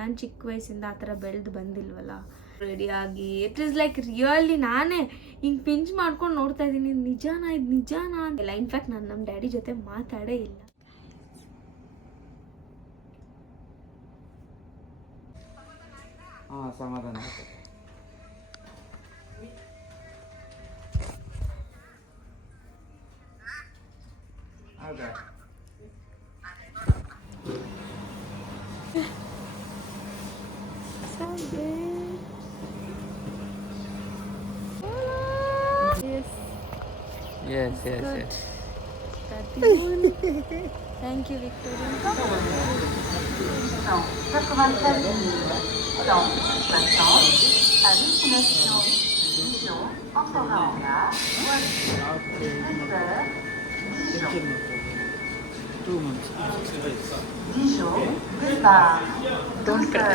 ನಾನು ಚಿಕ್ಕ ವಯಸ್ಸಿಂದ ಆ ಥರ ಬೆಳೆದು ಬಂದಿಲ್ವಲ್ಲ. ರೆಡಿಯಾಗಿ ಇಟ್ ಈಸ್ ಲೈಕ್ ರಿಯಲಿ ನಾನೇ ಹಿಂಗೆ ಪಿಂಚ್ ಮಾಡ್ಕೊಂಡು ನೋಡ್ತಾ ಇದ್ದೀನಿ, ನಿಜಾನಾ ಇದು ನಿಜಾನಾ ಅಂತಿಲ್ಲ. ಇನ್ಫ್ಯಾಕ್ಟ್ ನಾನು ನಮ್ಮ ಡ್ಯಾಡಿ ಜೊತೆ ಮಾತಾಡೇ ಇಲ್ಲ. ಸಮಾಧಾನ. Yes. Thank you, Victoria. Don't cry.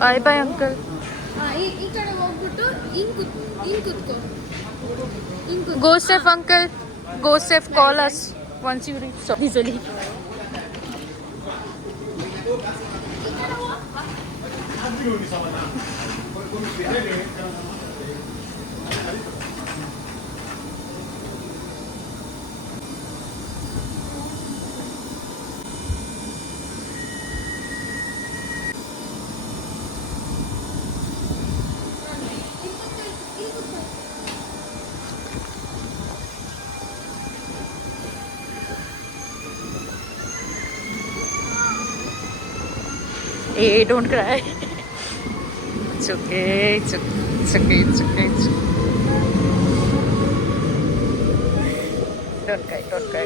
Bye bye uncle. ಈ ಕಡೆ ಹೋಗ್ಬಿಟ್ಟು ಹಿಂಗ್ ಕೂತ್ಕೋ. Go safe uncle. Go safe. Call us once you reach so easily. Hey, don't cry. It's okay. It's okay.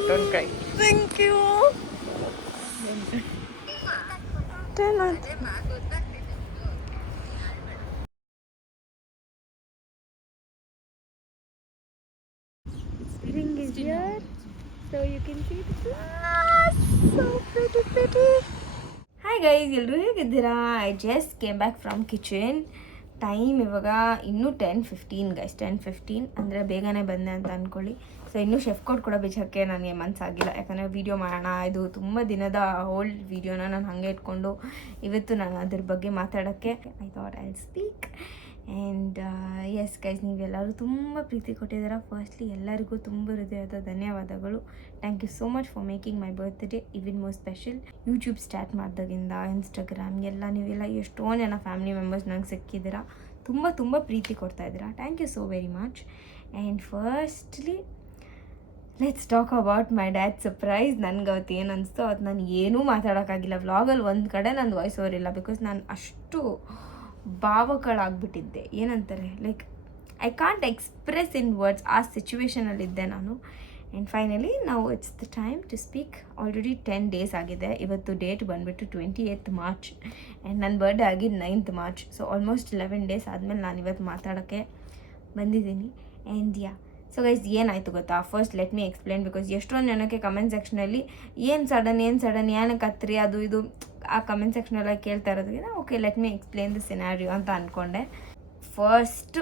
Don't cry. Thank you. Ring is here, so you can see the glass. So pretty. Hi guys, ಎಲ್ಲರೂ ಹೇಗಿದ್ದೀರಾ? I just came back from kitchen. Time ಇವಾಗ ಇನ್ನೂ 10:15 guys. 10:15 ಅಂದರೆ ಬೇಗನೆ ಬಂದೆ ಅಂತ ಅಂದ್ಕೊಳ್ಳಿ. So ಇನ್ನೂ ಶೆಫ್ ಕೋಡ್ ಕೂಡ ಬಿಚ್ಚೋಕ್ಕೆ ನನಗೆ ಮನಸ್ಸಾಗಿಲ್ಲ, ಯಾಕಂದರೆ ವೀಡಿಯೋ ಮಾಡೋಣ, ಇದು ತುಂಬ ದಿನದ ಓಲ್ಡ್ ವೀಡಿಯೋನ ನಾನು ಹಾಗೆ ಇಟ್ಕೊಂಡು ಇವತ್ತು ನಾನು ಅದ್ರ ಬಗ್ಗೆ ಮಾತಾಡೋಕ್ಕೆ I thought I will speak. And yes guys, ನೀವೆಲ್ಲರೂ ತುಂಬ ಪ್ರೀತಿ ಕೊಟ್ಟಿದ್ದೀರಾ. ಫಸ್ಟ್ಲಿ ಎಲ್ಲರಿಗೂ ತುಂಬ ಹೃದಯದ ಧನ್ಯವಾದಗಳು. Thank you so much for making my birthday even more special. YouTube start ಮಾಡಿದಾಗಿಂದ ಇನ್ಸ್ಟಾಗ್ರಾಮ್ ಎಲ್ಲ ನೀವೆಲ್ಲ ಎಷ್ಟೊಂದು ಜನ ಫ್ಯಾಮಿಲಿ ಮೆಂಬರ್ಸ್ ನಂಗೆ ಸಿಕ್ಕಿದ್ದೀರಾ. ತುಂಬ ಪ್ರೀತಿ ಕೊಡ್ತಾಯಿದ್ದೀರಾ. Thank you so very much. And firstly let's talk about my dad surprise. ನನಗೆ ಅವತ್ತು ಏನು ಅನಿಸ್ತು ಅವತ್ತು ನಾನು ಏನೂ ಮಾತಾಡೋಕ್ಕಾಗಿಲ್ಲ. ವ್ಲಾಗಲ್ಲಿ ಒಂದು ಕಡೆ ನಂದು ವಾಯ್ಸ್ ಓವರ್ ಇಲ್ಲ, ಬಿಕಾಸ್ ನಾನು ಅಷ್ಟು ಭಾವಗಳಾಗ್ಬಿಟ್ಟಿದ್ದೆ. ಏನಂತಾರೆ like I can't express in words. ಆ ಸಿಚುವೇಷನಲ್ಲಿದ್ದೆ ನಾನು. ಆ್ಯಂಡ್ ಫೈನಲಿ ನಾವು it's the time to speak. Already 10 days ಆಗಿದೆ. ಇವತ್ತು ಡೇಟ್ ಬಂದುಬಿಟ್ಟು 28th March ಆ್ಯಂಡ್ ನನ್ನ ಬರ್ಡೇ ಆಗಿದ್ದು 9th March. So almost 11 days ಆದಮೇಲೆ ನಾನು ಇವತ್ತು ಮಾತಾಡೋಕ್ಕೆ ಬಂದಿದ್ದೀನಿ. ಆ್ಯಂಡ್ ಸೊ ಗೈಸ್, ಏನಾಯಿತು ಗೊತ್ತಾ? First let me explain, because ಎಷ್ಟೊಂದು ಜನಕ್ಕೆ ಕಮೆಂಟ್ ಸೆಕ್ಷನಲ್ಲಿ ಏನು ಸಡನ್ ಏನಕ್ಕೆ ಹತ್ರಿ ಅದು ಇದು ಆ ಕಮೆಂಟ್ ಸೆಕ್ಷನೆಲ್ಲ ಕೇಳ್ತಾ ಇರೋದ್ರಿಂದ okay let me explain the scenario ಅಂತ ಅಂದ್ಕೊಂಡೆ. ಫಸ್ಟ್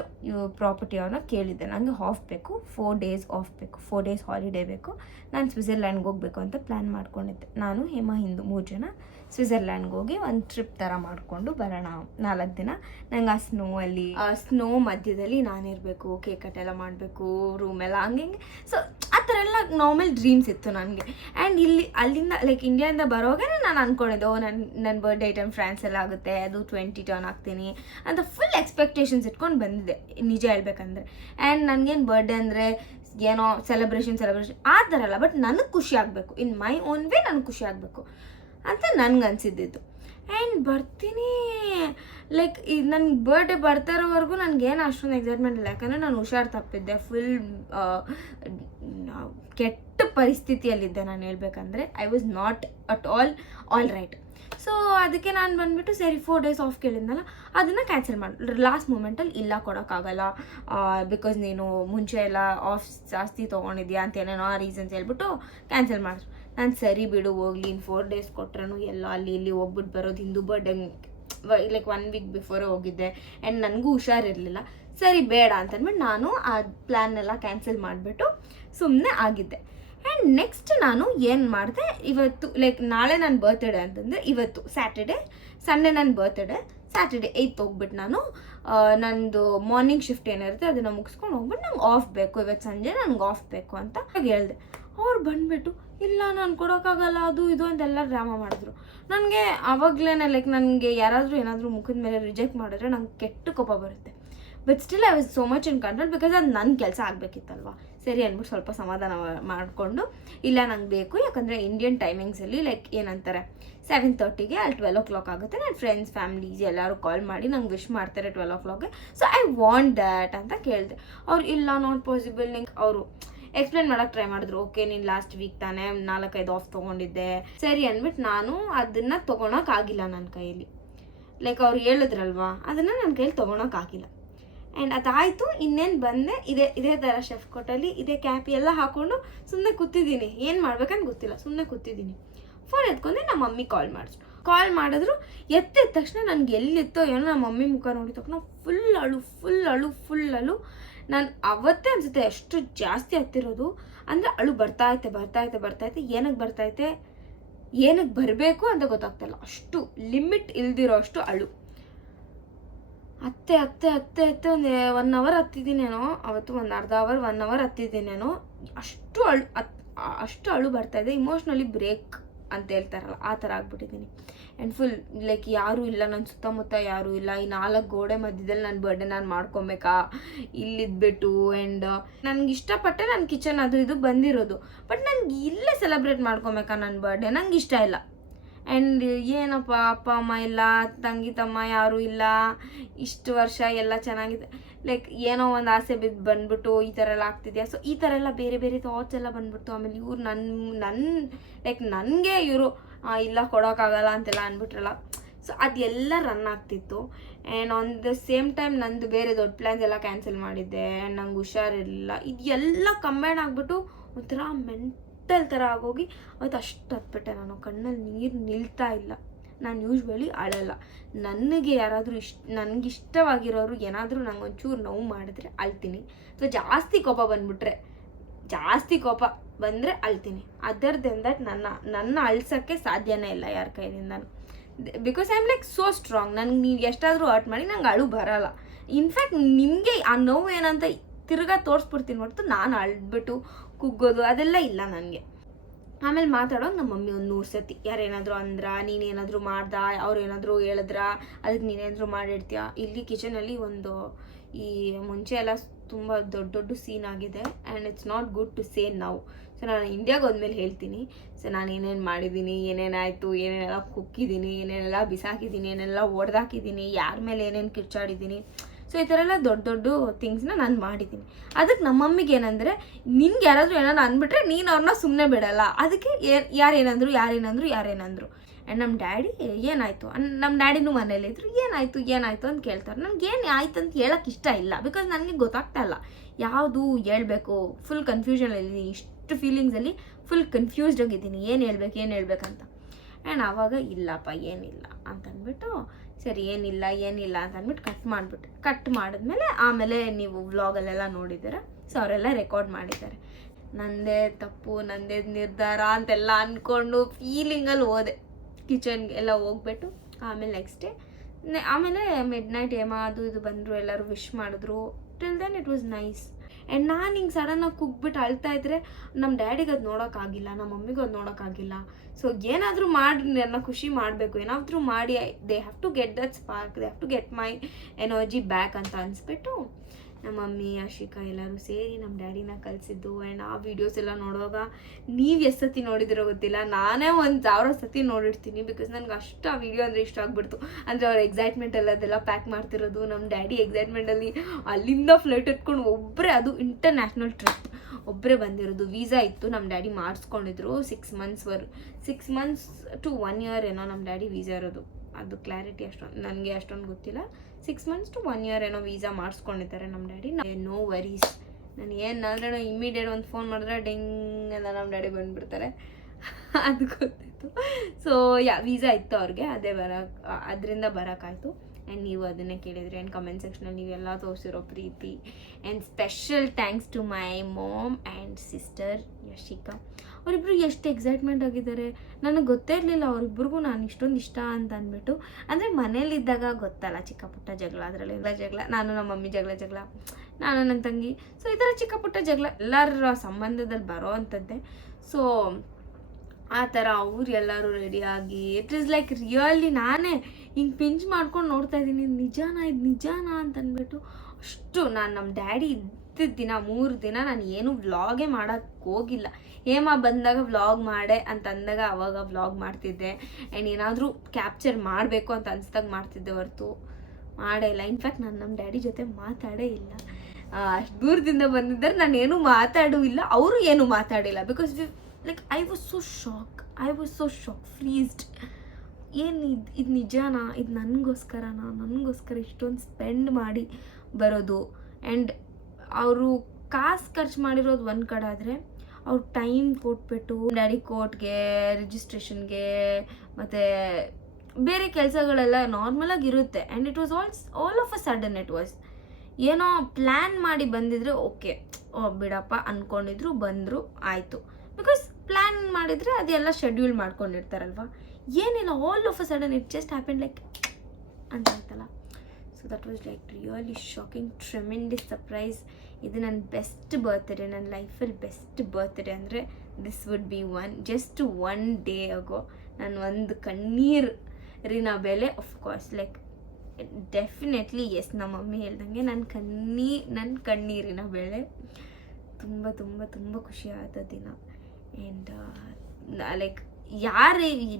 ಪ್ರಾಪರ್ಟಿ ಅವ್ರನ್ನ ಕೇಳಿದ್ದೆ, ನನಗೆ ಆಫ್ ಬೇಕು, 4 days ಆಫ್ ಬೇಕು, 4 days ಹಾಲಿಡೇ ಬೇಕು. ನಾನು ಸ್ವಿಟ್ಜರ್ಲ್ಯಾಂಡ್ಗೆ ಹೋಗಬೇಕು ಅಂತ ಪ್ಲ್ಯಾನ್ ಮಾಡ್ಕೊಂಡಿದ್ದೆ. ನಾನು ಹೇಮ ಹಿಂದೂ 3 ಜನ ಸ್ವಿಟ್ಜರ್ಲ್ಯಾಂಡ್ಗೆ ಹೋಗಿ ಒಂದು ಟ್ರಿಪ್ ಥರ ಮಾಡಿಕೊಂಡು ಬರೋಣ 4 ದಿನ. ನಂಗೆ ಆ ಸ್ನೋ ಮಧ್ಯದಲ್ಲಿ ನಾನಿರಬೇಕು, ಕೇಕ್ ಕಟ್ ಎಲ್ಲ ಮಾಡಬೇಕು, ರೂಮೆಲ್ಲ ಹಂಗೆ. ಸೊ ಆ ಥರ ಎಲ್ಲ ನಾರ್ಮಲ್ ಡ್ರೀಮ್ಸ್ ಇತ್ತು ನನಗೆ. ಆ್ಯಂಡ್ ಅಲ್ಲಿಂದ ಲೈಕ್ ಇಂಡಿಯಾದಿಂದ ಬರೋವಾಗ ನಾನು ಅಂದ್ಕೊಂಡಿದ್ದೆ, ನನ್ನ ಬರ್ಡೇ ಟೈಮ್ ಫ್ರಾನ್ಸೆಲ್ಲ ಆಗುತ್ತೆ, ಅದು 20 ಟರ್ನ್ ಆಗ್ತೀನಿ ಅಂತ ಫುಲ್ ಎಕ್ಸ್ಪೆಕ್ಟೇಷನ್ಸ್ ಇಟ್ಕೊಂಡು ಬಂದಿದ್ದೆ ನಿಜ ಹೇಳ್ಬೇಕಂದ್ರೆ. ಆ್ಯಂಡ್ ನನಗೇನು ಬರ್ಡೇ ಅಂದರೆ ಏನೋ ಸೆಲೆಬ್ರೇಷನ್ ಆ ಥರ ಅಲ್ಲ, ಬಟ್ ನನಗೆ ಖುಷಿ ಆಗಬೇಕು, ಇನ್ ಮೈ ಓನ್ ವೇ ನನಗೆ ಖುಷಿ ಆಗಬೇಕು ಅಂತ ನನಗೆ ಅನಿಸಿದ್ದಿದ್ದು. ಆ್ಯಂಡ್ ಬರ್ತೀನಿ ಲೈಕ್ ನನ್ನ ಬರ್ಡೇ ಬರ್ತಾ ಇರೋವರೆಗೂ ನನಗೇನು ಅಷ್ಟೊಂದು ಎಕ್ಸೈಟ್ಮೆಂಟ್ ಇಲ್ಲ, ಯಾಕಂದರೆ ನಾನು ಹುಷಾರು ತಪ್ಪಿದ್ದೆ. ಫುಲ್ ಕೆಟ್ಟ ಪರಿಸ್ಥಿತಿಯಲ್ಲಿದ್ದೆ ನಾನು ಹೇಳ್ಬೇಕಂದ್ರೆ. I was not at all right. So ಅದಕ್ಕೆ ನಾನು ಬಂದುಬಿಟ್ಟು ಸರಿ 4 days ಆಫ್ ಕೇಳಿದ್ನಲ್ಲ ಅದನ್ನು ಕ್ಯಾನ್ಸಲ್ ಮಾಡಿ ಲಾಸ್ಟ್ ಮೂಮೆಂಟಲ್ಲಿ ಇಲ್ಲ ಕೊಡೋಕ್ಕಾಗಲ್ಲ, ಬಿಕಾಸ್ ನೀನು ಮುಂಚೆ ಎಲ್ಲ ಆಫ್ ಜಾಸ್ತಿ ತೊಗೊಂಡಿದ್ಯಾ ಅಂತ ಏನೇನೋ ಆ ರೀಸನ್ಸ್ ಹೇಳ್ಬಿಟ್ಟು ಕ್ಯಾನ್ಸಲ್ ಮಾಡಿದ್ರು. ನಾನು ಸರಿ ಬಿಡು ಹೋಗ್ಲಿ, ಇನ್ನು 4 days ಕೊಟ್ರೂ ಎಲ್ಲ ಅಲ್ಲಿ ಇಲ್ಲಿ ಹೋಗ್ಬಿಟ್ಟು ಬರೋದು. ಹಿಂದೂ ಬರ್ಡೇ ಲೈಕ್ 1 week ಬಿಫೋರೇ ಹೋಗಿದ್ದೆ ಆ್ಯಂಡ್ ನನಗೂ ಹುಷಾರಿರಲಿಲ್ಲ. ಸರಿ ಬೇಡ ಅಂತಂದ್ಬಿಟ್ಟು ನಾನು ಆ ಪ್ಲ್ಯಾನ್ನೆಲ್ಲ ಕ್ಯಾನ್ಸಲ್ ಮಾಡಿಬಿಟ್ಟು ಸುಮ್ಮನೆ ಆಗಿದ್ದೆ. ಆ್ಯಂಡ್ ನೆಕ್ಸ್ಟ್ ನಾನು ಏನು ಮಾಡಿದೆ, ಇವತ್ತು ಲೈಕ್ ನಾಳೆ ನನ್ನ ಬರ್ತ್ಡೇ ಅಂತಂದರೆ ಇವತ್ತು ಸ್ಯಾಟರ್ಡೆ, ಸಂಡೇ ನನ್ನ ಬರ್ತ್ಡೇ, ಸ್ಯಾಟರ್ಡೆ 8th ಹೋಗ್ಬಿಟ್ಟು ನಾನು ನಂದು ಮಾರ್ನಿಂಗ್ ಶಿಫ್ಟ್ ಏನಿರುತ್ತೆ ಅದನ್ನು ಮುಗಿಸ್ಕೊಂಡು ಹೋಗ್ಬಿಟ್ಟು ನಂಗೆ ಆಫ್ ಬೇಕು, ಇವತ್ತು ಸಂಜೆ ನನಗೆ ಆಫ್ ಬೇಕು ಅಂತ ಹೇಳಿದೆ. ಅವ್ರು ಬಂದುಬಿಟ್ಟು ಇಲ್ಲ ನಾನು ಕೊಡೋಕ್ಕಾಗಲ್ಲ ಅದು ಇದು ಅಂತೆಲ್ಲ ಡ್ರಾಮಾ ಮಾಡಿದ್ರು. ನನಗೆ ಆವಾಗಲೇ ಲೈಕ್ ನನಗೆ ಯಾರಾದರೂ ಏನಾದರೂ ಮುಖದ ಮೇಲೆ ರಿಜೆಕ್ಟ್ ಮಾಡಿದ್ರೆ ನಂಗೆ ಕೆಟ್ಟ ಕೋಪ ಬರುತ್ತೆ. But still I was so much in control because ಅದು ನನ್ನ ಕೆಲಸ ಆಗಬೇಕಿತ್ತಲ್ವ. ಸರಿ ಅಂದ್ಬಿಟ್ಟು ಸ್ವಲ್ಪ ಸಮಾಧಾನ ಮಾಡಿಕೊಂಡು ಇಲ್ಲ ನಂಗೆ ಬೇಕು, ಯಾಕಂದರೆ ಇಂಡಿಯನ್ ಟೈಮಿಂಗ್ಸಲ್ಲಿ ಲೈಕ್ ಏನಂತಾರೆ 7:30ಗೆ ಅಲ್ಲಿ 12 o'clock ಆಗುತ್ತೆ. ನನ್ನ ಫ್ರೆಂಡ್ಸ್ ಫ್ಯಾಮಿಲೀಸ್ ಎಲ್ಲರೂ ಕಾಲ್ ಮಾಡಿ ನಂಗೆ ವಿಶ್ ಮಾಡ್ತಾರೆ 12 o'clockಗೆ. ಸೊ ಐ ವಾಂಟ್ ದ್ಯಾಟ್ ಅಂತ ಕೇಳಿದೆ. ಅವ್ರು ಇಲ್ಲ ನಾಟ್ ಪಾಸಿಬಲ್. ನಿಂಗೆ ಅವರು ಎಕ್ಸ್ಪ್ಲೇನ್ ಮಾಡೋಕ್ಕೆ ಟ್ರೈ ಮಾಡಿದ್ರು. ಓಕೆ ನೀನು ಲಾಸ್ಟ್ ವೀಕ್ ತಾನೇ 4-5 ಆಫ್ ತೊಗೊಂಡಿದ್ದೆ, ಸರಿ ಅಂದ್ಬಿಟ್ಟು ನಾನು ಅದನ್ನು ತೊಗೊಳಕ್ಕಾಗಿಲ್ಲ ನನ್ನ ಕೈಯಲ್ಲಿ. ಲೈಕ್ ಅವ್ರು ಹೇಳಿದ್ರಲ್ವಾ ಅದನ್ನು ನನ್ನ ಕೈಯಲ್ಲಿ ತೊಗೊಳಕ್ಕಾಗಿಲ್ಲ. ಆ್ಯಂಡ್ ಅದಾಯಿತು. ಇನ್ನೇನು ಬಂದೆ, ಇದೇ ಥರ ಶೆಫ್ ಕೋಟಲ್ಲಿ ಇದೇ ಕ್ಯಾಪಿ ಎಲ್ಲ ಹಾಕ್ಕೊಂಡು ಸುಮ್ಮನೆ ಕೂತಿದ್ದೀನಿ. ಏನು ಮಾಡ್ಬೇಕಂತ ಗೊತ್ತಿಲ್ಲ, ಸುಮ್ಮನೆ ಕೂತಿದ್ದೀನಿ. ಫೋನ್ ಎತ್ಕೊಂಡೆ ನಮ್ಮ ಮಮ್ಮಿ ಕಾಲ್ ಮಾಡಿದ್ರು. ಎತ್ತಿದ ತಕ್ಷಣ ನನಗೆ ಎಲ್ಲಿತ್ತೋ ಏನೋ ನಮ್ಮ ಮಮ್ಮಿ ಮುಖ ನೋಡಿದ ತಕ್ಷಣ ಫುಲ್ ಅಳು. ನಾನು ಅವತ್ತೇ ಅನಿಸುತ್ತೆ ಎಷ್ಟು ಜಾಸ್ತಿ ಹತ್ತಿರೋದು ಅಂದರೆ ಅಳು ಬರ್ತಾಯಿತ್ತೆ. ಏನಕ್ಕೆ ಬರಬೇಕು ಅಂತ ಗೊತ್ತಾಗ್ತಾಯಿಲ್ಲ. ಅಷ್ಟು ಲಿಮಿಟ್ ಇಲ್ದಿರೋ ಅಷ್ಟು ಅಳು. ಅತ್ತೆ ಒಂದು 1 hour ಹತ್ತಿದ್ದೀನೇನೋ ಅವತ್ತು, ಒಂದು ಅರ್ಧ ಅವರ್ 1 hour ಹತ್ತಿದ್ದೀನೇನೋ. ಅಷ್ಟು ಅಳು ಬರ್ತಾಯಿದೆ. ಇಮೋಷ್ನಲಿ ಬ್ರೇಕ್ ಅಂತ ಹೇಳ್ತಾರಲ್ಲ ಆ ಥರ ಆಗ್ಬಿಟ್ಟಿದ್ದೀನಿ. ಆ್ಯಂಡ್ ಫುಲ್ ಲೈಕ್ ಯಾರೂ ಇಲ್ಲ, ನನ್ನ ಸುತ್ತಮುತ್ತ ಯಾರೂ ಇಲ್ಲ. ಈ 4 ಗೋಡೆ ಮಧ್ಯದಲ್ಲಿ ನನ್ನ ಬರ್ಡೇ ನಾನು ಮಾಡ್ಕೊಬೇಕಾ ಇಲ್ಲಿದ್ಬಿಟ್ಟು. ಆ್ಯಂಡ್ ನನಗೆ ಇಷ್ಟಪಟ್ಟೆ ನನ್ನ ಕಿಚನ್ ಅದು ಇದು ಬಂದಿರೋದು. ಬಟ್ ನನಗೆ ಇಲ್ಲೇ ಸೆಲೆಬ್ರೇಟ್ ಮಾಡ್ಕೊಬೇಕಾ ನನ್ನ ಬರ್ಡೇ, ನಂಗೆ ಇಷ್ಟ ಇಲ್ಲ. ಆ್ಯಂಡ್ ಏನಪ್ಪ ಅಪ್ಪ ಅಮ್ಮ ಇಲ್ಲ, ತಂಗಿ ತಮ್ಮ ಯಾರೂ ಇಲ್ಲ, ಇಷ್ಟು ವರ್ಷ ಎಲ್ಲ ಚೆನ್ನಾಗಿದೆ. ಲೈಕ್ ಏನೋ ಒಂದು ಆಸೆ ಬಂದ್ಬಿಟ್ಟು ಈ ಥರ ಎಲ್ಲ ಆಗ್ತಿದೆಯಾ. ಸೊ ಈ ಥರ ಎಲ್ಲ ಬೇರೆ ಥಾಟ್ಸ್ ಎಲ್ಲ ಬಂದ್ಬಿಟ್ಟು ಆಮೇಲೆ ಇವ್ರು ನನಗೆ ಇವರು ಇಲ್ಲ ಕೊಡೋಕ್ಕಾಗಲ್ಲ ಅಂತೆಲ್ಲ ಅಂದ್ಬಿಟ್ರಲ್ಲ. ಸೊ ಅದೆಲ್ಲ ರನ್ ಆಗ್ತಿತ್ತು. And on the same time ನಂದು ಬೇರೆ ದೊಡ್ಡ ಪ್ಲ್ಯಾನ್ಸ್ ಎಲ್ಲ ಕ್ಯಾನ್ಸಲ್ ಮಾಡಿದ್ದೆ. ಆ್ಯಂಡ್ ನಂಗೆ ಹುಷಾರಿರಲಿಲ್ಲ. ಇದೆಲ್ಲ ಕಂಬೈನ್ ಆಗಿಬಿಟ್ಟು ಒಂಥರ ಮೆಂಟಲ್ ಥರ ಆಗೋಗಿ ಅವತ್ತು ಅಷ್ಟು ಹತ್ಬಿಟ್ಟೆ. ನಾನು ಕಣ್ಣಲ್ಲಿ ನೀರು ನಿಲ್ತಾ ಇಲ್ಲ. ನಾನು ಯೂಶ್ವಲಿ ಅಳಲ್ಲ. ನನಗೆ ಯಾರಾದರೂ ನನಗಿಷ್ಟವಾಗಿರೋರು ಏನಾದರೂ ನಂಗೆ ಒಂಚೂರು ನೋವು ಮಾಡಿದ್ರೆ ಅಳ್ತೀನಿ. ಸೊ ಜಾಸ್ತಿ ಕೋಪ ಬಂದರೆ ಅಳ್ತೀನಿ. ಅದರ್ ದೆನ್ ದಟ್ ನನ್ನ ಅಳ್ಸೋಕ್ಕೆ ಸಾಧ್ಯನೇ ಇಲ್ಲ ಯಾರ ಕೈಯಿಂದ. Because I am like so strong. ನನಗೆ ನೀವು ಎಷ್ಟಾದರೂ ಹರ್ಟ್ ಮಾಡಿ ನಂಗೆ ಅಳು ಬರೋಲ್ಲ. ಇನ್ಫ್ಯಾಕ್ಟ್ ನಿಮಗೆ ಆ ನೋವು ಏನಂತ ತಿರ್ಗಾ ತೋರಿಸ್ಬಿಡ್ತೀನಿ ಹೊರತು ನಾನು ಅಳ್ಬಿಟ್ಟು ಕುಗ್ಗೋದು ಅದೆಲ್ಲ ಇಲ್ಲ ನನಗೆ. ಆಮೇಲೆ ಮಾತಾಡೋಕೆ ನಮ್ಮ ಮಮ್ಮಿ ಒಂದು 100 ಸತಿ ಯಾರೇನಾದರೂ ಅಂದ್ರ, ನೀನೇನಾದರೂ ಮಾಡ್ದ, ಅವ್ರು ಏನಾದರೂ ಹೇಳಿದ್ರ, ಅದಕ್ಕೆ ನೀನೇನಾದರೂ ಮಾಡಿಡ್ತೀಯ. ಇಲ್ಲಿ ಕಿಚನಲ್ಲಿ ಈ ಮುಂಚೆ ಎಲ್ಲ ತುಂಬ ದೊಡ್ಡ ಸೀನ್ ಆಗಿದೆ. And it's not good to say ನಾವು. ಸೊ ನಾನು ಇಂಡಿಯಾಗೆ ಹೋದ್ಮೇಲೆ ಹೇಳ್ತೀನಿ. ಸೊ ನಾನು ಏನೇನು ಮಾಡಿದ್ದೀನಿ, ಏನೇನಾಯಿತು, ಏನೇನೆಲ್ಲ ಕುಕ್ಕಿದ್ದೀನಿ, ಏನೇನೆಲ್ಲ ಬಿಸಾಕಿದ್ದೀನಿ, ಏನೆಲ್ಲ ಒಡೆದಾಕಿದ್ದೀನಿ, ಯಾರ ಮೇಲೆ ಏನೇನು ಕಿರ್ಚಾಡಿದ್ದೀನಿ. ಸೊ ಈ ಥರ ಎಲ್ಲ ದೊಡ್ಡ ಥಿಂಗ್ಸ್ನ ನಾನು ಮಾಡಿದ್ದೀನಿ. ಅದಕ್ಕೆ ನಮ್ಮ ಮಮ್ಮಿಗೆ ಏನಂದರೆ ನಿನ್ಗೆ ಯಾರಾದರೂ ಏನಾದ್ರು ಅಂದ್ಬಿಟ್ರೆ ನೀನು ಅವ್ರನ್ನ ಸುಮ್ಮನೆ ಬಿಡಲ್ಲ. ಅದಕ್ಕೆ ಯಾರೇನಂದ್ರು. ಆ್ಯಂಡ್ ನಮ್ಮ ಡ್ಯಾಡಿ ಏನಾಯಿತು, ನಮ್ಮ ಡ್ಯಾಡಿನೂ ಮನೇಲಿದ್ರು, ಏನಾಯಿತು ಅಂತ ಕೇಳ್ತಾರೆ. ನನಗೆ ಏನು ಆಯ್ತು ಅಂತ ಹೇಳೋಕ್ಕೆ ಇಷ್ಟ ಇಲ್ಲ. ಬಿಕಾಸ್ ನನಗೆ ಗೊತ್ತಾಗ್ತಾ ಇಲ್ಲ ಯಾವುದು ಹೇಳ್ಬೇಕು. ಫುಲ್ ಕನ್ಫ್ಯೂಷನಲ್ಲಿ ಇಷ್ಟು ಫೀಲಿಂಗ್ಸಲ್ಲಿ ಫುಲ್ ಕನ್ಫ್ಯೂಸ್ಡ್ ಆಗಿದ್ದೀನಿ. ಏನು ಹೇಳ್ಬೇಕಂತ. ಆ್ಯಂಡ್ ಆವಾಗ ಇಲ್ಲಪ್ಪ ಏನಿಲ್ಲ ಅಂತಂದ್ಬಿಟ್ಟು ಸರಿ ಏನಿಲ್ಲ ಅಂತ ಅಂದ್ಬಿಟ್ಟು ಕಟ್ ಮಾಡಿದ್ಮೇಲೆ ಆಮೇಲೆ ನೀವು ವ್ಲಾಗಲ್ಲೆಲ್ಲ ನೋಡಿದ್ದೀರ. ಸೊ ಅವರೆಲ್ಲ ರೆಕಾರ್ಡ್ ಮಾಡಿದ್ದಾರೆ. ನಂದೇ ತಪ್ಪು, ನಂದೇ ನಿರ್ಧಾರ ಅಂತೆಲ್ಲ ಅಂದ್ಕೊಂಡು ಫೀಲಿಂಗಲ್ಲಿ ಹೋದೆ. ಕಿಚನ್ಗೆ ಎಲ್ಲ ಹೋಗ್ಬಿಟ್ಟು ಆಮೇಲೆ ನೆಕ್ಸ್ಟ್ ಡೇ ಆಮೇಲೆ ಮಿಡ್ನೈಟ್ ಅದು ಇದು ಬಂದರು, ಎಲ್ಲರೂ ವಿಶ್ ಮಾಡಿದ್ರು. Till then it was nice. And ನಾನು ಹಿಂಗೆ ಸಡನ್ನಾಗಿ ಕುಗ್ಬಿಟ್ಟು ಅಳ್ತಾ ಇದ್ರೆ ನಮ್ಮ ಡ್ಯಾಡಿಗೆ ಅದು ನೋಡೋಕ್ಕಾಗಿಲ್ಲ, ನಮ್ಮ ಮಮ್ಮಿಗೂ ಅದು ನೋಡೋಕ್ಕಾಗಿಲ್ಲ. ಸೊ ಏನಾದರೂ ಮಾಡಿ ನನ್ನ ಖುಷಿ ಮಾಡಬೇಕು, ಏನಾದರೂ ಮಾಡಿ they have to get that spark, they have to get my energy back ಅಂತ ಅನಿಸ್ಬಿಟ್ಟು ನಮ್ಮ ಮಮ್ಮಿ ಆಶಿಕಾ ಎಲ್ಲರೂ ಸೇರಿ ನಮ್ಮ ಡ್ಯಾಡಿನ ಕಲಿಸಿದ್ದು. ಆ್ಯಂಡ್ ಆ ವೀಡಿಯೋಸ್ ಎಲ್ಲ ನೋಡುವಾಗ ನೀವು ಎಷ್ಟು ಸತಿ ನೋಡಿದಿರೋ ಗೊತ್ತಿಲ್ಲ, ನಾನೇ 1000 ಸತಿ ನೋಡಿರ್ತೀನಿ. ಬಿಕಾಸ್ ನನಗೆ ಅಷ್ಟು ಆ ವಿಡಿಯೋ ಅಂದರೆ ಇಷ್ಟ ಆಗ್ಬಿಡ್ತು. ಅಂದರೆ ಅವ್ರ ಎಕ್ಸೈಟ್ಮೆಂಟಲ್ಲಿ ಅದೆಲ್ಲ ಪ್ಯಾಕ್ ಮಾಡ್ತಿರೋದು, ನಮ್ಮ ಡ್ಯಾಡಿ ಎಕ್ಸೈಟ್ಮೆಂಟಲ್ಲಿ ಅಲ್ಲಿಂದ ಫ್ಲೈಟ್ ಎತ್ಕೊಂಡು ಒಬ್ಬರೇ, ಅದು ಇಂಟರ್ನ್ಯಾಷನಲ್ ಟ್ರಿಪ್ ಒಬ್ಬರೇ ಬಂದಿರೋದು. ವೀಸಾ ಇತ್ತು, ನಮ್ಮ ಡ್ಯಾಡಿ ಮಾಡಿಸ್ಕೊಂಡಿದ್ರು 6 months to 1 year ಏನೋ ನಮ್ಮ ಡ್ಯಾಡಿ ವೀಸಾ ಇರೋದು. ಅದು ಕ್ಲಾರಿಟಿ ನನಗೆ ಅಷ್ಟೊಂದು ಗೊತ್ತಿಲ್ಲ. 6 months to 1 year ಏನೋ ವೀಸಾ ಮಾಡಿಸ್ಕೊಂಡಿದ್ದಾರೆ ನಮ್ಮ ಡ್ಯಾಡಿ. No worries. ನಾನು ಏನಾದ್ರೂ ಇಮ್ಮಿಡಿಯೇಟ್ ಒಂದು ಫೋನ್ ಮಾಡಿದ್ರೆ ಡಿಂಗ್ ಎಲ್ಲ ನಮ್ಮ ಡ್ಯಾಡಿ ಬಂದುಬಿಡ್ತಾರೆ. ಅದು ಗೊತ್ತಿತ್ತು. ಸೊ ವೀಸಾ ಇತ್ತು ಅವ್ರಿಗೆ, ಅದರಿಂದ ಬರೋಕ್ಕಾಯ್ತು. ಆ್ಯಂಡ್ ನೀವು ಅದನ್ನೇ ಕೇಳಿದ್ರಿ. ಆ್ಯಂಡ್ ಕಮೆಂಟ್ ಸೆಕ್ಷನಲ್ಲಿ ನೀವೆಲ್ಲ ತೋರಿಸಿರೋ ಪ್ರೀತಿ. And special thanks to my mom and sister Yashika. ಅವರಿಬ್ಬರು ಎಷ್ಟು ಎಕ್ಸೈಟ್ಮೆಂಟ್ ಆಗಿದ್ದಾರೆ. ನನಗೆ ಗೊತ್ತೇ ಇರಲಿಲ್ಲ ಅವರಿಬ್ಬರಿಗೂ ನಾನು ಇಷ್ಟೊಂದು ಇಷ್ಟ ಅಂತ ಅಂದ್ಬಿಟ್ಟು. ಅಂದರೆ ಮನೇಲಿದ್ದಾಗ ಗೊತ್ತಲ್ಲ, ಚಿಕ್ಕ ಪುಟ್ಟ ಜಗಳ, ಅದರಲ್ಲಿ ಜಗಳ, ನಾನು ನಮ್ಮ ಮಮ್ಮಿ ಜಗಳ, ನಾನು ನನ್ನ ತಂಗಿ. ಸೊ ಈ ಥರ ಚಿಕ್ಕ ಪುಟ್ಟ ಜಗಳ ಎಲ್ಲರ ಸಂಬಂಧದಲ್ಲಿ ಬರೋ ಅಂಥದ್ದೇ. ಸೊ ಆ ಥರ ಅವ್ರು ಎಲ್ಲರೂ ರೆಡಿಯಾಗಿ ಇಟ್ ಈಸ್ ಲೈಕ್ ರಿಯಲಿ ನಾನೇ ಹಿಂಗೆ ಪಿಂಚ್ ಮಾಡ್ಕೊಂಡು ನೋಡ್ತಾ ಇದ್ದೀನಿ, ನಿಜಾನಾ ಅಂತ ಅಂದ್ಬಿಟ್ಟು. ಅಷ್ಟು ನಾನು ನಮ್ಮ ಡ್ಯಾಡಿ ಇದ್ದಿದ್ದ ದಿನ 3 ದಿನ ನಾನು ಏನೂ ವ್ಲಾಗೇ ಮಾಡೋಕ್ಕೆ ಹೋಗಿಲ್ಲ. ಹೇಮ ಬಂದಾಗ ವ್ಲಾಗ್ ಮಾಡೆ ಅಂತ ಅಂದಾಗ ಅವಾಗ ವ್ಲಾಗ್ ಮಾಡ್ತಿದ್ದೆ. ಆ್ಯಂಡ್ ಏನಾದರೂ ಕ್ಯಾಪ್ಚರ್ ಮಾಡಬೇಕು ಅಂತ ಅನ್ಸ್ದಾಗ ಮಾಡ್ತಿದ್ದೆ ಹೊರತು ಮಾಡೇ ಇಲ್ಲ. ಇನ್ಫ್ಯಾಕ್ಟ್ ನಾನು ನಮ್ಮ ಡ್ಯಾಡಿ ಜೊತೆ ಮಾತಾಡೇ ಇಲ್ಲ. ಅಷ್ಟು ದೂರದಿಂದ ಬಂದಿದ್ದರೆ ನಾನು ಏನೂ ಮಾತಾಡೂ ಇಲ್ಲ, ಅವರು ಏನೂ ಮಾತಾಡಿಲ್ಲ. Because like I was so shock freezed. ಏನು ಇದು ನಿಜಾನಾ? ಇದು ನನಗೋಸ್ಕರ ಇಷ್ಟೊಂದು ಸ್ಪೆಂಡ್ ಮಾಡಿ ಬರೋದು. ಆ್ಯಂಡ್ ಅವರು ಕಾಸು ಖರ್ಚು ಮಾಡಿರೋದು ಒಂದು ಕಡೆ ಆದರೆ ಅವ್ರು ಟೈಮ್ ಕೊಟ್ಬಿಟ್ಟು ಡ್ಯಾಡಿ ಕೋರ್ಟ್ಗೆ, ರಿಜಿಸ್ಟ್ರೇಷನ್ಗೆ ಮತ್ತು ಬೇರೆ ಕೆಲಸಗಳೆಲ್ಲ ನಾರ್ಮಲಾಗಿ ಇರುತ್ತೆ. And it was all of a sudden it was ಏನೋ ಪ್ಲ್ಯಾನ್ ಮಾಡಿ ಬಂದಿದ್ರೆ ಓಕೆ, ಬಿಡಪ್ಪ ಅಂದ್ಕೊಂಡಿದ್ರು, ಬಂದರು, ಆಯಿತು. ಬಿಕಾಸ್ ಪ್ಲ್ಯಾನ್ ಮಾಡಿದರೆ ಅದೆಲ್ಲ ಶೆಡ್ಯೂಲ್ ಮಾಡ್ಕೊಂಡಿರ್ತಾರಲ್ವ. ಏನಿಲ್ಲ, all of a sudden it just happen like ಅಂತ ಆಯ್ತಲ್ಲ. So that was like really shocking, tremendous surprise. ಇದು ನನ್ನ ಬೆಸ್ಟ್ ಬರ್ತ್ಡೇ, ನನ್ನ ಲೈಫಲ್ಲಿ ಬೆಸ್ಟ್ ಬರ್ತ್ಡೇ ಅಂದರೆ this would be just one day ಆಗೋ. ನಾನು ಒಂದು ಕಣ್ಣೀರಿನ ಬೆಲೆ ಆಫ್ಕೋರ್ಸ್ ಲೈಕ್ ಡೆಫಿನೆಟ್ಲಿ ಎಸ್, ನಮ್ಮ ಮಮ್ಮಿ ಹೇಳ್ದಂಗೆ ನನ್ನ ಕಣ್ಣೀರಿನ ಬೆಳೆ ತುಂಬ ತುಂಬ ತುಂಬ ಖುಷಿಯಾದ ದಿನ. ಆ್ಯಂಡ್ ಲೈಕ್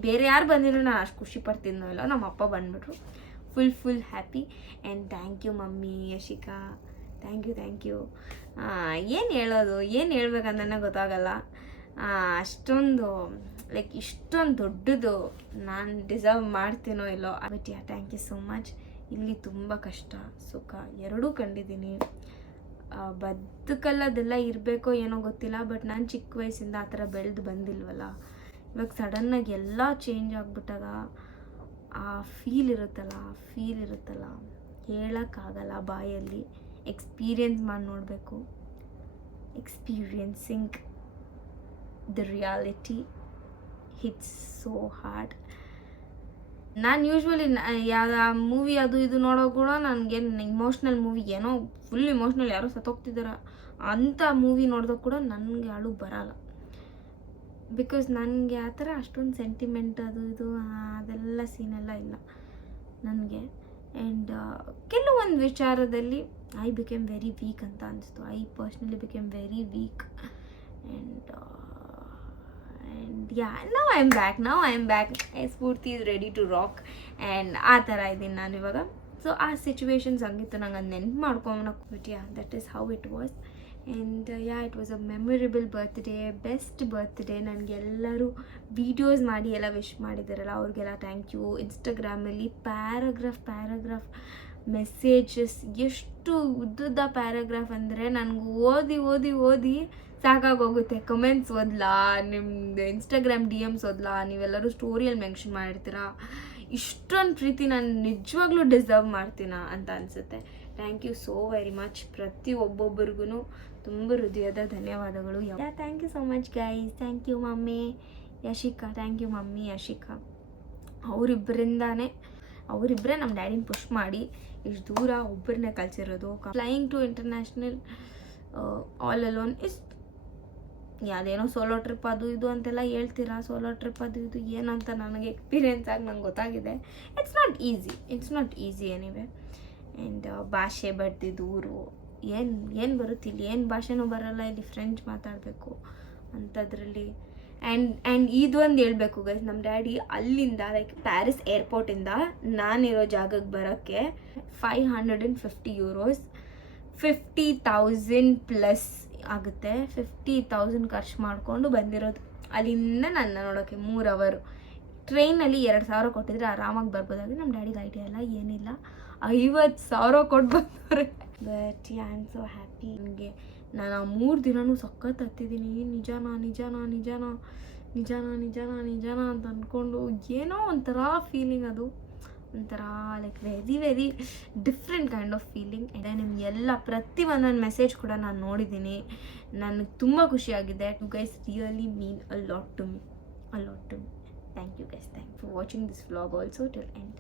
ಬೇರೆ ಯಾರು ಬಂದಿರೋ ನಾನು ಅಷ್ಟು ಖುಷಿ ಪಡ್ತಿದ್ನೋ ಇಲ್ಲ, ನಮ್ಮ ಅಪ್ಪ ಬಂದ್ಬಿಟ್ರು, full happy. And thank you mummy, Yashika, thank you. ಏನು ಹೇಳ್ಬೇಕಂತ ನನಗೆ ಗೊತ್ತಾಗಲ್ಲ. ಅಷ್ಟೊಂದು ಲೈಕ್ ಇಷ್ಟೊಂದು ದೊಡ್ಡದು ನಾನು ಡಿಸರ್ವ್ ಮಾಡ್ತೀನೋ ಇಲ್ಲೋ. But thank you so much. ಇಲ್ಲಿ ತುಂಬ ಕಷ್ಟ ಸುಖ ಎರಡೂ ಕಂಡಿದ್ದೀನಿ. ಬದುಕಲ್ಲದೆಲ್ಲ ಇರಬೇಕೋ ಏನೋ ಗೊತ್ತಿಲ್ಲ. ಬಟ್ ನಾನು ಚಿಕ್ಕ ವಯಸ್ಸಿಂದ ಆ ಥರ ಬೆಳೆದು ಬಂದಿಲ್ವಲ್ಲ. ಇವಾಗ ಸಡನ್ನಾಗಿ ಎಲ್ಲ ಚೇಂಜ್ ಆಗಿಬಿಟ್ಟಾಗ ಆ ಫೀಲ್ ಇರುತ್ತಲ್ಲ ಹೇಳೋಕ್ಕಾಗಲ್ಲ ಬಾಯಲ್ಲಿ. ಎಕ್ಸ್ಪೀರಿಯನ್ಸ್ ಮಾಡಿ ನೋಡಬೇಕು. Experiencing the reality hits so hard. ನಾನು ಯೂಶ್ವಲಿ ಯಾವ ಮೂವಿ ಅದು ಇದು ನೋಡೋ ಕೂಡ ನನಗೇನು ಇಮೋಷ್ನಲ್ ಮೂವಿ, ಏನೋ ಫುಲ್ ಇಮೋಷ್ನಲ್, ಯಾರೋ ಸತ್ತೋಗ್ತಿದ್ದಾರೆ ಅಂಥ ಮೂವಿ ನೋಡಿದಾಗ ಕೂಡ ನನಗೆ ಅಳು ಬರಲ್ಲ. ಬಿಕಾಸ್ ನನಗೆ ಆ ಥರ ಅಷ್ಟೊಂದು ಸೆಂಟಿಮೆಂಟ್ ಅದು ಇದು ಅದೆಲ್ಲ ಸೀನೆಲ್ಲ ಇಲ್ಲ ನನಗೆ. ಆ್ಯಂಡ್ ಕೆಲವೊಂದು ವಿಚಾರದಲ್ಲಿ ಐ ಬಿಕೇಮ್ ವೆರಿ ವೀಕ್ ಅಂತ ಅನಿಸ್ತು. I personally became very weak. And now I'm back. Spoorthi is ready to rock. And ಆ ಥರ ಇದ್ದೀನಿ ನಾನು ಇವಾಗ. ಸೊ ಆ ಸಿಚುವೇಶನ್ಸ್ ಹಂಗಿತ್ತು, ನಂಗೆ ಅದು ನೆನ್ಪು ಮಾಡ್ಕೊಳಕ್ಕೆ. That is how it was. And it was a memorable birthday, best birthday. ನನಗೆಲ್ಲರೂ ವೀಡಿಯೋಸ್ ಮಾಡಿ ಎಲ್ಲ ವಿಶ್ ಮಾಡಿದ್ದಾರಲ್ಲ ಅವ್ರಿಗೆಲ್ಲ ಥ್ಯಾಂಕ್ ಯು. ಇನ್ಸ್ಟಾಗ್ರಾಮಲ್ಲಿ ಪ್ಯಾರಾಗ್ರಾಫ್ ಮೆಸೇಜಸ್, ಎಷ್ಟು ಉದ್ದುದ್ದ ಪ್ಯಾರಾಗ್ರಾಫ್ ಅಂದರೆ ನನಗೆ ಓದಿ ಸಾಕಾಗೋಗುತ್ತೆ. ಕಮೆಂಟ್ಸ್ ಓದ್ಲಾ, ನಿಮ್ಮದು ಇನ್ಸ್ಟಾಗ್ರಾಮ್ DMs ಓದ್ಲಾ, ನೀವೆಲ್ಲರೂ ಸ್ಟೋರಿಯಲ್ಲಿ ಮೆನ್ಷನ್ ಮಾಡಿರ್ತೀರಾ. ಇಷ್ಟೊಂದು ಪ್ರೀತಿ ನಾನು ನಿಜವಾಗ್ಲೂ ಡಿಸರ್ವ್ ಮಾಡ್ತೀನಾ ಅಂತ ಅನಿಸುತ್ತೆ. Thank you so very much. ಒಬ್ಬೊಬ್ಬರಿಗೂ ತುಂಬ ಹೃದಯದ ಧನ್ಯವಾದಗಳು. Thank you so much guys. Thank you mummy Yashika, thank you mummy Yashika. ಅವರಿಬ್ಬರೇ ನಮ್ಮ ಡ್ಯಾಡಿನ ಪುಷ್ ಮಾಡಿ ಇಷ್ಟು ದೂರ ಒಬ್ಬರನ್ನೇ ಕಳಿಸಿರೋದು. Flying to international all alone is ಯಾವುದೇನೋ ಸೋಲೋ ಟ್ರಿಪ್ ಅದು ಇದು ಅಂತೆಲ್ಲ ಹೇಳ್ತೀರಾ. ಸೋಲೋ ಟ್ರಿಪ್ ಅದು ಇದು ಏನಂತ ನನಗೆ ಎಕ್ಸ್ಪೀರಿಯೆನ್ಸ್ ಆಗಿ ನಂಗೆ ಗೊತ್ತಾಗಿದೆ. It's not easy anyway. And ಭಾಷೆ ಬರ್ತಿದ್ದೂರು ಏನು ಬರುತ್ತಿಲ್ಲ, ಏನು ಭಾಷೆನೂ ಬರೋಲ್ಲ. ಇಲ್ಲಿ ಫ್ರೆಂಚ್ ಮಾತಾಡಬೇಕು ಅಂಥದ್ರಲ್ಲಿ. ಆ್ಯಂಡ್ ಇದೊಂದು ಹೇಳ್ಬೇಕು ಗೈಸ್, ನಮ್ಮ ಡ್ಯಾಡಿ ಅಲ್ಲಿಂದ ಲೈಕ್ ಪ್ಯಾರಿಸ್ ಏರ್ಪೋರ್ಟಿಂದ ನಾನಿರೋ ಜಾಗಕ್ಕೆ ಬರೋಕ್ಕೆ 550 euros, 50,000 ಪ್ಲಸ್ ಆಗುತ್ತೆ. 50,000 ಖರ್ಚು ಮಾಡಿಕೊಂಡು ಬಂದಿರೋದು. ಅಲ್ಲಿಂದ ನನ್ನ ನೋಡೋಕ್ಕೆ 3 hour. ಟ್ರೈನಲ್ಲಿ 2,000 ಕೊಟ್ಟಿದ್ರೆ ಆರಾಮಾಗಿ ಬರ್ಬೋದಾಗಿ. ನಮ್ಮ ಡ್ಯಾಡಿಗೆ ಐಡಿಯಾ ಇಲ್ಲ, ಏನಿಲ್ಲ, 50,000 ಕೊಟ್ಟು ಬಂದವ್ರೆ. But I am so happy. ನನಗೆ ನಾನು ಆ 3 ದಿನವೂ ಸಖತ್ ಹತ್ತಿದ್ದೀನಿ. ನಿಜಾನ ಅಂತ ಅಂದ್ಕೊಂಡು ಏನೋ ಒಂಥರ ಫೀಲಿಂಗ್ ಅದು. ಒಂಥರ like very different kind of feeling. And ನಿಮಗೆಲ್ಲ ಪ್ರತಿ ಒಂದೊಂದು ಮೆಸೇಜ್ ಕೂಡ ನಾನು ನೋಡಿದ್ದೀನಿ, ನನಗೆ ತುಂಬ ಖುಷಿಯಾಗಿದೆ. You guys really mean a lot to me. Thank you guys, thank for watching this vlog also till end.